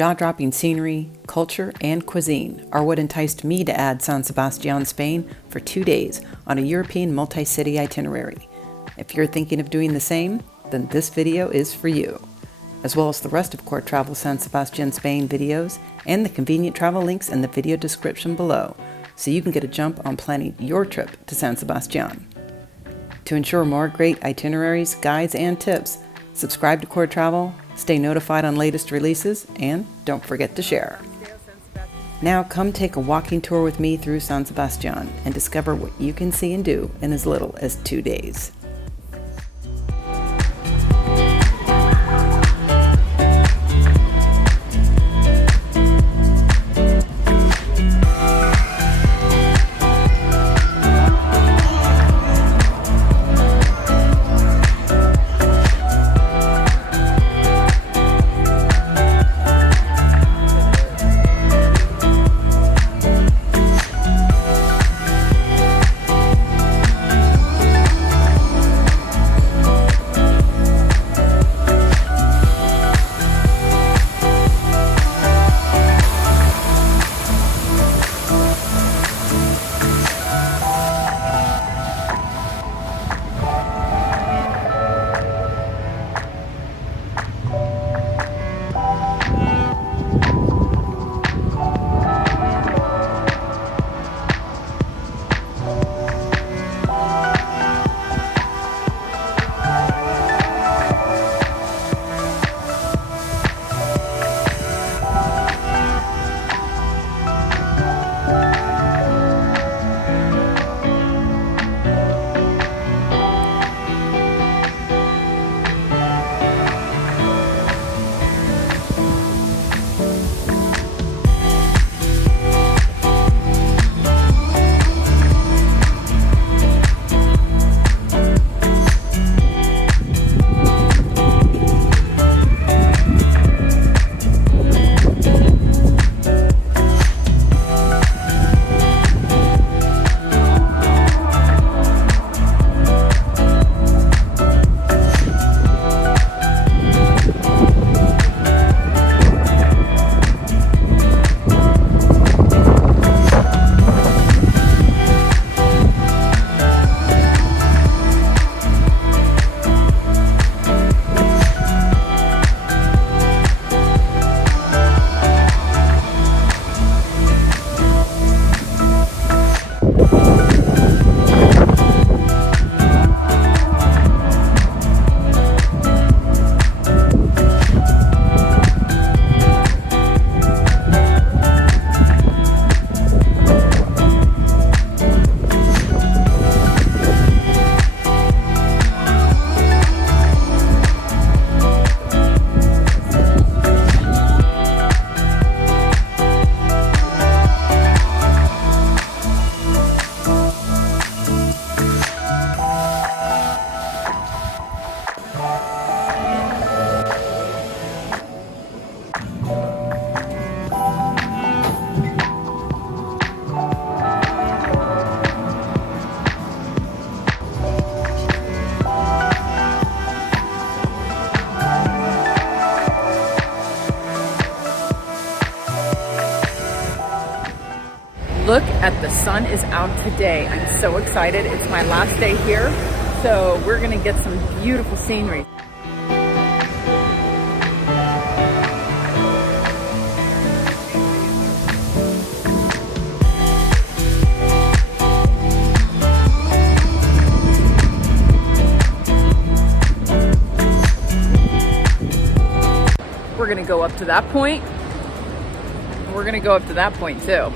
Jaw-dropping scenery, culture, and cuisine are what enticed me to add San Sebastian, Spain for 2 days on a European multi-city itinerary. If you're thinking of doing the same, then this video is for you, as well as the rest of CORR Travel San Sebastian, Spain videos and the convenient travel links in the video description below, so you can get a jump on planning your trip to San Sebastian. To ensure more great itineraries, guides, and tips, subscribe to CORR Travel, stay notified on latest releases, and don't forget to share. Now come take a walking tour with me through San Sebastian and discover what you can see and do in as little as 2 days. Look at the sun is out today. I'm so excited. It's my last day here, so we're gonna get some beautiful scenery. We're gonna go up to that point. We're gonna go up to that point too.